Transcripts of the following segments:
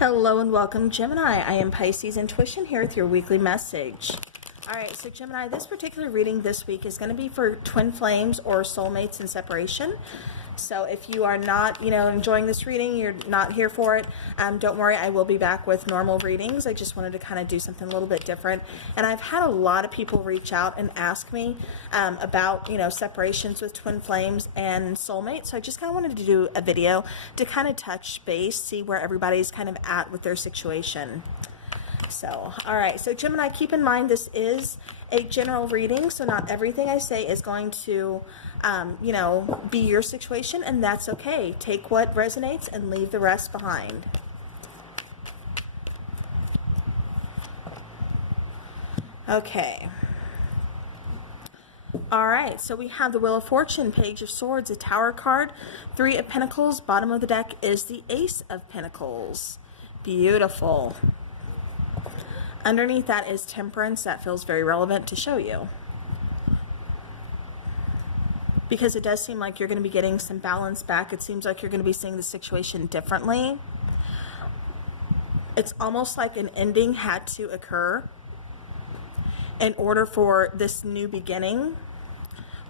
Hello and welcome, Gemini. I am Pisces Intuition here with your weekly message. All right, so Gemini, this particular reading this week is going to be for twin flames or soulmates in separation. So if you are not, enjoying this reading, you're not here for it, don't worry, I will be back with normal readings. I just wanted to kind of do something a little bit different. And I've had a lot of people reach out and ask me about, separations with twin flames and soulmates. So I just kind of wanted to do a video to kind of touch base, see where everybody's kind of at with their situation. So, all right, so Gemini, keep in mind this is a general reading, so not everything I say is going to, be your situation, and that's okay. Take what resonates and leave the rest behind. Okay. All right, so we have the Wheel of Fortune, Page of Swords, a Tower card, Three of Pentacles. Bottom of the deck is the Ace of Pentacles. Beautiful. Underneath that is Temperance. That feels very relevant to show you, because it does seem like you're going to be getting some balance back. It seems like you're going to be seeing the situation differently. It's almost like an ending had to occur in order for this new beginning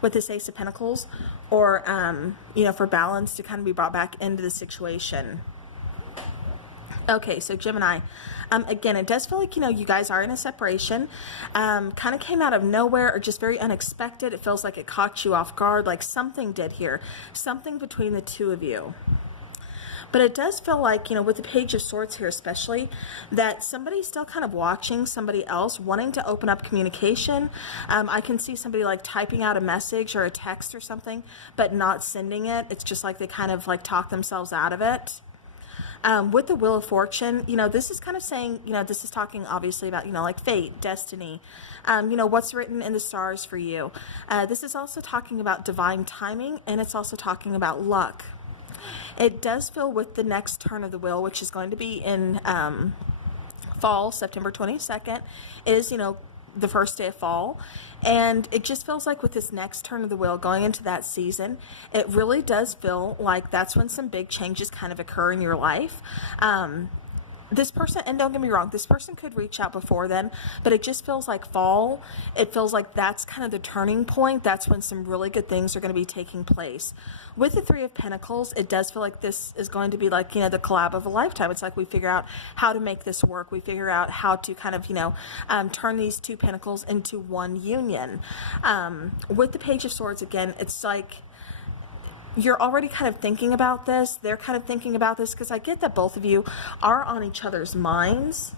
with this Ace of Pentacles, or for balance to kind of be brought back into the situation. Okay, so Gemini, again, it does feel like, you guys are in a separation, kind of came out of nowhere or just very unexpected. It feels like it caught you off guard, like something did here, something between the two of you. But it does feel like, with the Page of Swords here especially, that somebody's still kind of watching somebody else, wanting to open up communication. I can see somebody like typing out a message or a text or something, but not sending it. It's just like they kind of like talk themselves out of it. With the Wheel of Fortune, this is kind of saying, this is talking obviously about, like fate, destiny, what's written in the stars for you. This is also talking about divine timing, and it's also talking about luck. It does feel with the next turn of the wheel, which is going to be in fall, September 22nd, is, the first day of fall, and it just feels like with this next turn of the wheel going into that season, it really does feel like that's when some big changes kind of occur in your life. This person, and don't get me wrong, this person could reach out before then, but it just feels like fall. It feels like that's kind of the turning point. That's when some really good things are going to be taking place. With the Three of Pentacles, it does feel like this is going to be like, the collab of a lifetime. It's like we figure out how to make this work. We figure out how to kind of, turn these two pentacles into one union. With the Page of Swords, again, it's like, you're already kind of thinking about this. They're kind of thinking about this, because I get that both of you are on each other's minds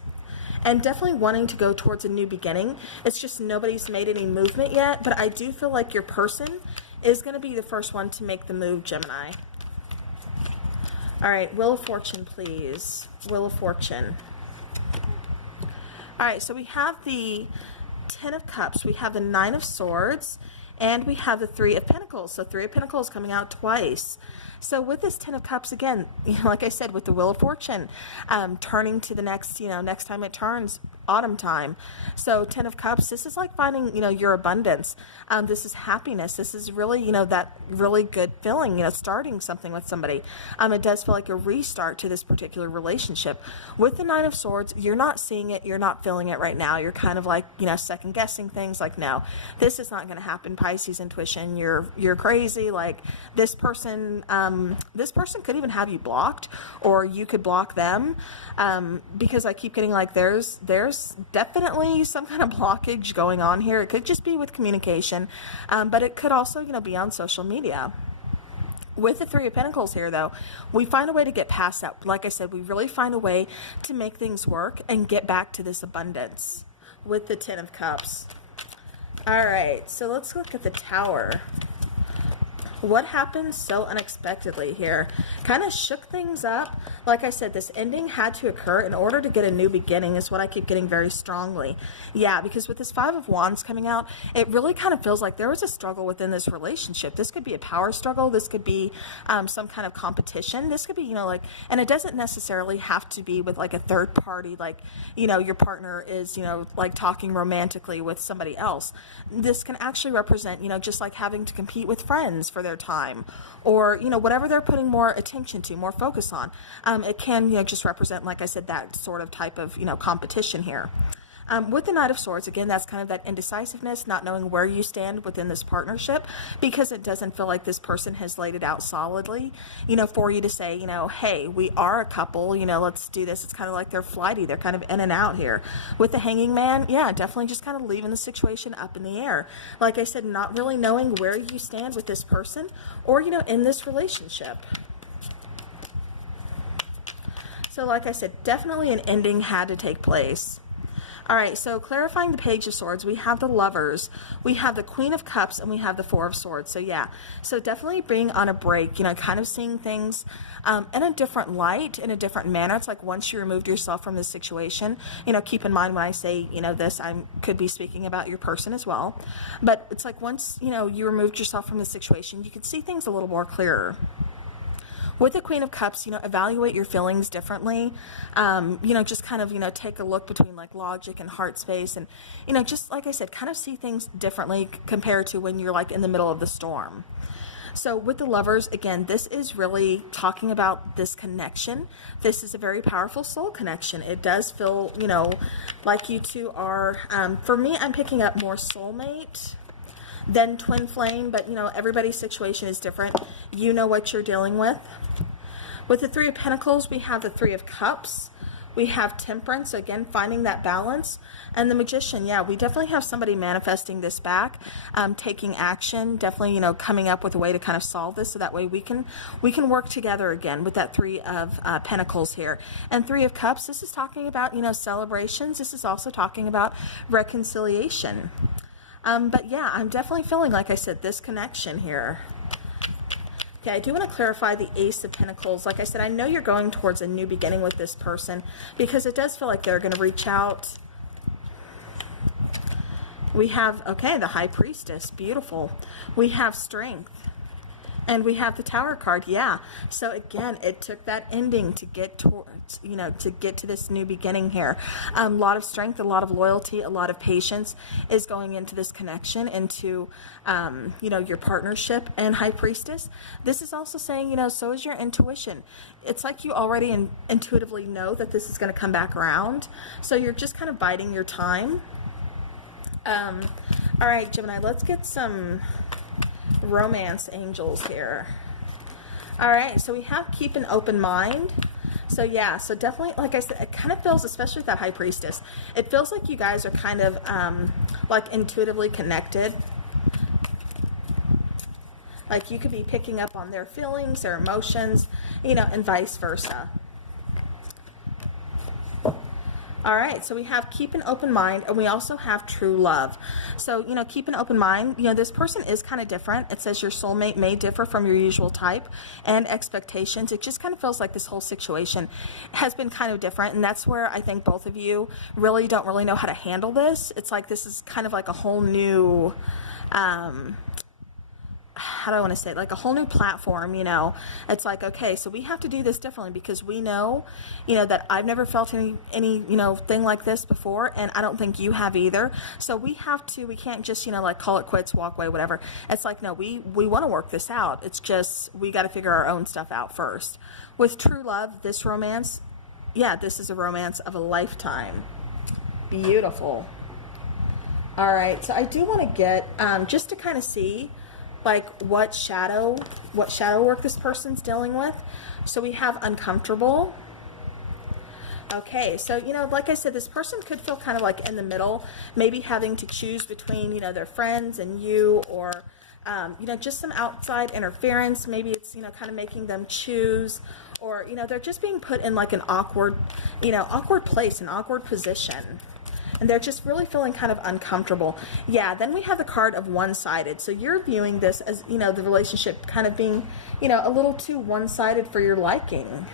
and definitely wanting to go towards a new beginning. It's just nobody's made any movement yet, but I do feel like your person is going to be the first one to make the move, Gemini. All right, Wheel of Fortune, please. Wheel of Fortune. All right, so we have the Ten of Cups. We have the Nine of Swords. And we have the Three of Pentacles. So Three of Pentacles coming out twice. So with this Ten of Cups, again, like I said, with the Wheel of Fortune, turning to the next, next time it turns, autumn time. So Ten of Cups, this is like finding, your abundance. This is happiness. This is really, that really good feeling, starting something with somebody. It does feel like a restart to this particular relationship. With the Nine of Swords, you're not seeing it. You're not feeling it right now. You're kind of like, second guessing things, like, no, this is not going to happen. Pisces Intuition, you're crazy. Like this person could even have you blocked, or you could block them, because I keep getting like there's definitely some kind of blockage going on here. It could just be with communication, but it could also be on social media. With the Three of Pentacles here, though, we find a way to get past that. Like I said, we really find a way to make things work and get back to this abundance with the Ten of Cups. All right, so let's look at the Tower. What happened so unexpectedly here? Kind of shook things up. Like I said, this ending had to occur in order to get a new beginning, is what I keep getting very strongly. Yeah, because with this Five of Wands coming out, it really kind of feels like there was a struggle within this relationship. This could be a power struggle. This could be some kind of competition. This could be, and it doesn't necessarily have to be with like a third party, like, your partner is, like talking romantically with somebody else. This can actually represent, just like having to compete with friends for their their time, or, you know, whatever they're putting more attention to, more focus on. It can, you know, just represent, like I said, that sort of type of, you know, competition here. With the Knight of Swords, again, that's kind of that indecisiveness, not knowing where you stand within this partnership, because it doesn't feel like this person has laid it out solidly, you know, for you to say, you know, hey, we are a couple, you know, let's do this. It's kind of like they're flighty. They're kind of in and out here. With the Hanging Man, yeah, definitely just kind of leaving the situation up in the air. Like I said, not really knowing where you stand with this person or, you know, in this relationship. So like I said, definitely an ending had to take place. All right, so clarifying the Page of Swords, we have the Lovers, we have the Queen of Cups, and we have the Four of Swords. So yeah, so definitely being on a break, you know, kind of seeing things in a different light, in a different manner. It's like once you removed yourself from this situation, you know, keep in mind when I say, you know, this, I could be speaking about your person as well. But it's like once, you know, you removed yourself from the situation, you could see things a little more clearer. With the Queen of Cups, you know, evaluate your feelings differently. You know, just kind of, you know, take a look between like logic and heart space, and, you know, just like I said, kind of see things differently compared to when you're like in the middle of the storm. So with the Lovers, again, this is really talking about this connection. This is a very powerful soul connection. It does feel, you know, like you two are, for me, I'm picking up more soulmate than twin flame, but you know, everybody's situation is different. You know what you're dealing with. With the Three of Pentacles, we have the Three of Cups, we have Temperance, again finding that balance, and the Magician. Yeah, we definitely have somebody manifesting this back, taking action, definitely, you know, coming up with a way to kind of solve this, so that way we can work together again with that Three of Pentacles here. And Three of Cups, this is talking about, you know, celebrations. This is also talking about reconciliation. But yeah, I'm definitely feeling, like I said, this connection here. Okay, I do want to clarify the Ace of Pentacles. Like I said, I know you're going towards a new beginning with this person, because it does feel like they're going to reach out. We have, okay, the High Priestess, beautiful. We have Strength. And we have the Tower card, yeah. So again, it took that ending to get towards, you know, to get to this new beginning here. A lot of strength, a lot of loyalty, a lot of patience is going into this connection, into, you know, your partnership. And High Priestess, this is also saying, you know, so is your intuition. It's like you already intuitively know that this is going to come back around. So you're just kind of biding your time. All right, Gemini, let's get some romance angels here. All right, so we have keep an open mind. So yeah, so definitely, like I said, it kind of feels, especially with that High Priestess, it feels like you guys are kind of like intuitively connected. Like you could be picking up on their feelings, their emotions, you know, and vice versa. All right, so we have keep an open mind, and we also have true love. So, you know, keep an open mind. You know, this person is kind of different. It says your soulmate may differ from your usual type and expectations. It just kind of feels like this whole situation has been kind of different, and that's where I think both of you really don't really know how to handle this. It's like this is kind of like a whole new, how do I want to say it? Like a whole new platform, you know. It's like, okay, so we have to do this differently, because we know, you know, that I've never felt any, you know, thing like this before, and I don't think you have either. So we can't just, you know, like call it quits, walk away, whatever. It's like, no, we want to work this out. It's just, we got to figure our own stuff out first. With true love, this romance, yeah, this is a romance of a lifetime. Beautiful. All right, so I do want to get, just to kind of see, like what shadow work this person's dealing with. So we have uncomfortable. Okay, so, you know, like I said, this person could feel kind of like in the middle, maybe having to choose between, you know, their friends and you, or, you know, just some outside interference. Maybe it's, you know, kind of making them choose, or, you know, they're just being put in like an awkward, you know, awkward place, an awkward position. And they're just really feeling kind of uncomfortable. Yeah, then we have the card of one-sided. So you're viewing this as, you know, the relationship kind of being, you know, a little too one-sided for your liking.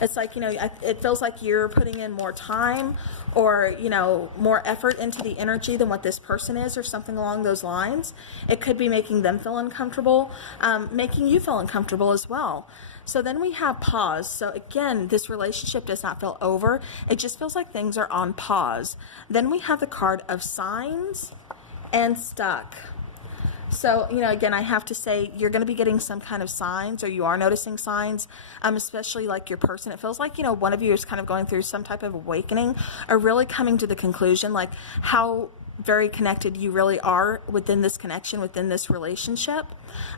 It's like, you know, it feels like you're putting in more time, or, you know, more effort into the energy than what this person is, or something along those lines. It could be making them feel uncomfortable, making you feel uncomfortable as well. So then we have pause. So again, this relationship does not feel over. It just feels like things are on pause. Then we have the card of signs and stuck. So, you know, again, I have to say you're going to be getting some kind of signs, or you are noticing signs, especially like your person. It feels like, you know, one of you is kind of going through some type of awakening, or really coming to the conclusion, like how very connected you really are within this connection, within this relationship.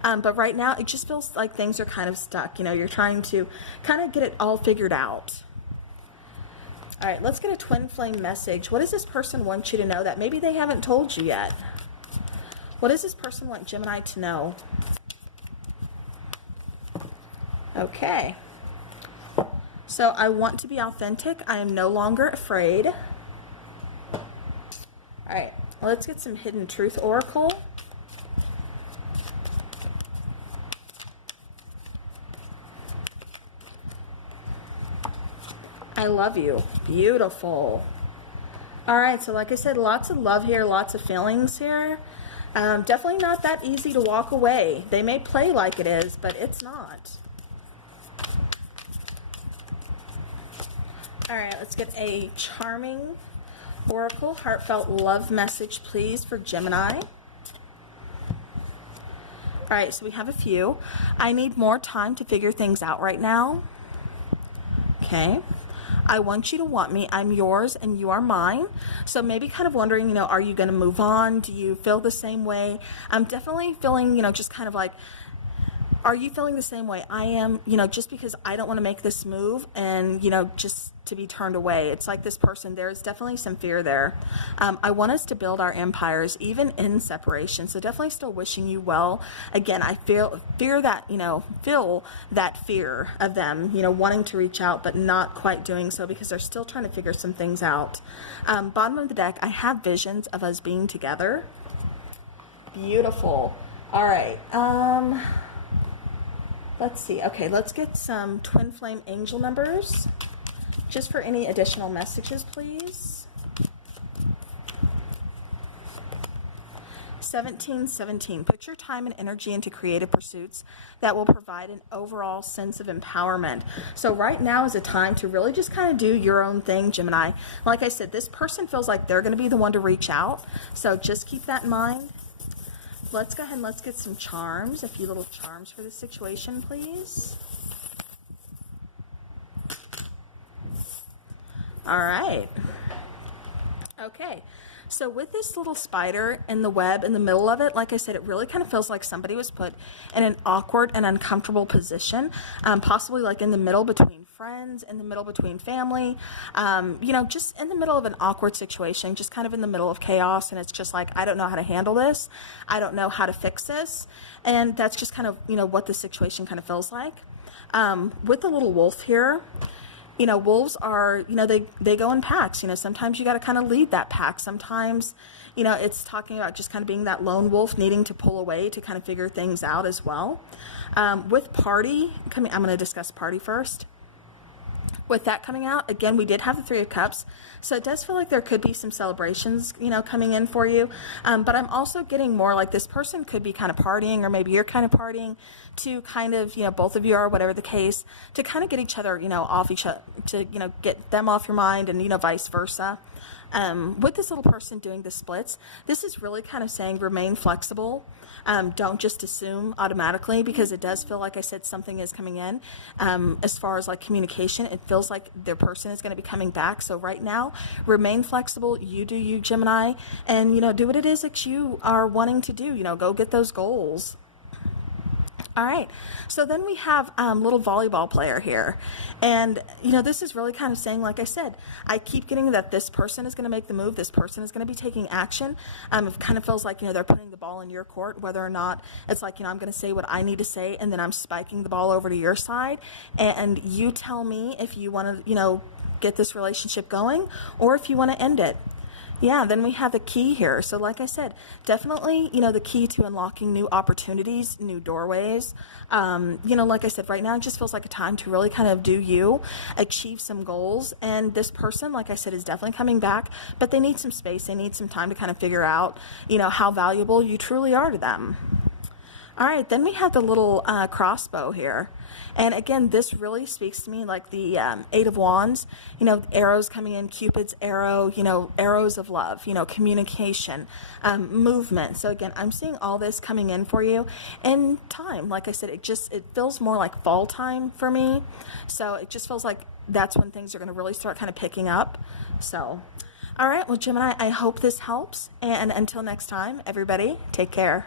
But right now, it just feels like things are kind of stuck. You know, you're trying to kind of get it all figured out. All right, let's get a twin flame message. What does this person want you to know that maybe they haven't told you yet? What does this person want Gemini to know? Okay. So I want to be authentic. I am no longer afraid. All right, let's get some hidden truth oracle. I love you. Beautiful. All right, so like I said, lots of love here, lots of feelings here. Definitely not that easy to walk away. They may play like it is, but it's not. All right, let's get a charming oracle, heartfelt love message, please, for Gemini. All right, so we have a few. I need more time to figure things out right now. Okay. I want you to want me. I'm yours and you are mine. So maybe kind of wondering, you know, are you going to move on? Do you feel the same way? I'm definitely feeling, you know, just kind of like, are you feeling the same way I am? You know, just because I don't want to make this move and, you know, just to be turned away. It's like this person, there's definitely some fear there. I want us to build our empires even in separation. So definitely still wishing you well. Again, I feel that, you know, feel that fear of them, you know, wanting to reach out, but not quite doing so because they're still trying to figure some things out. Bottom of the deck, I have visions of us being together. Beautiful. All right. Let's see. Okay, let's get some twin flame angel numbers. Just for any additional messages, please. 1717. Put your time and energy into creative pursuits that will provide an overall sense of empowerment. So right now is a time to really just kind of do your own thing, Gemini. Like I said, this person feels like they're going to be the one to reach out. So just keep that in mind. Let's go ahead and let's get some charms, a few little charms for this situation, please. All right. Okay. So with this little spider in the web in the middle of it, like I said, it really kind of feels like somebody was put in an awkward and uncomfortable position, possibly like in the middle between friends, in the middle between family, you know, just in the middle of an awkward situation, just kind of in the middle of chaos. And it's just like, I don't know how to handle this. I don't know how to fix this. And that's just kind of, you know, what the situation kind of feels like. With the little wolf here, you know, wolves are, you know, they go in packs. You know, sometimes you got to kind of lead that pack. Sometimes, you know, it's talking about just kind of being that lone wolf, needing to pull away to kind of figure things out as well. With party, I'm going to discuss party first. With that coming out, again, we did have the Three of Cups. So it does feel like there could be some celebrations, you know, coming in for you. But I'm also getting more like this person could be kind of partying, or maybe you're kind of partying to kind of, you know, both of you are, whatever the case, to kind of get each other, you know, off each other, to, you know, get them off your mind, and, you know, vice versa. With this little person doing the splits, this is really kind of saying remain flexible. Don't just assume automatically, because it does feel like I said something is coming in. As far as like communication, it feels like their person is going to be coming back. So right now, remain flexible. You do you, Gemini, and, you know, do what it is that you are wanting to do. You know, go get those goals. All right, so then we have little volleyball player here. And, you know, this is really kind of saying, like I said, I keep getting that this person is going to make the move. This person is going to be taking action. It kind of feels like, you know, they're putting the ball in your court, whether or not it's like, you know, I'm going to say what I need to say, and then I'm spiking the ball over to your side. And you tell me if you want to, you know, get this relationship going, or if you want to end it. Yeah, then we have the key here. So like I said, definitely, you know, the key to unlocking new opportunities, new doorways. You know, like I said, right now it just feels like a time to really kind of do you, achieve some goals. And this person, like I said, is definitely coming back, but they need some space. They need some time to kind of figure out, you know, how valuable you truly are to them. All right, then we have the little crossbow here. And again, this really speaks to me like the Eight of Wands, you know, arrows coming in, Cupid's arrow, you know, arrows of love, you know, communication, movement. So again, I'm seeing all this coming in for you. And time, like I said, it feels more like fall time for me. So it just feels like that's when things are going to really start kind of picking up. So, all right, well, Gemini, I hope this helps. And until next time, everybody, take care.